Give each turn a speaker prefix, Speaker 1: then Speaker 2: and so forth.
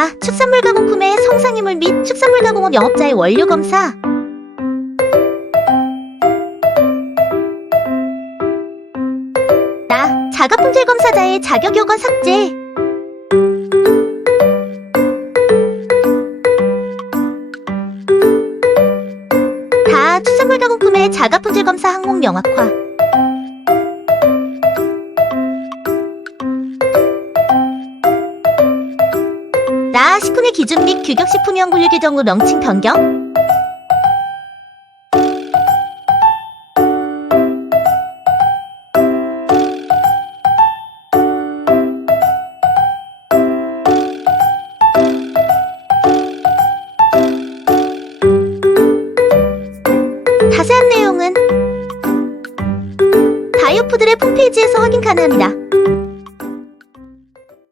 Speaker 1: 나 축산물 가공 구매 성상인물 및 축산물 가공업 영업자의 원료 검사. 나 자가품질 검사자의 자격 요건 삭제. 다 축산물 가공 구매 자가품질 검사 항목 명확화. 나 식품의 기준 및 규격식품위원 분류 규정으로 명칭 변경. 자세한 내용은 바이오푸드의 홈페이지에서 확인 가능합니다.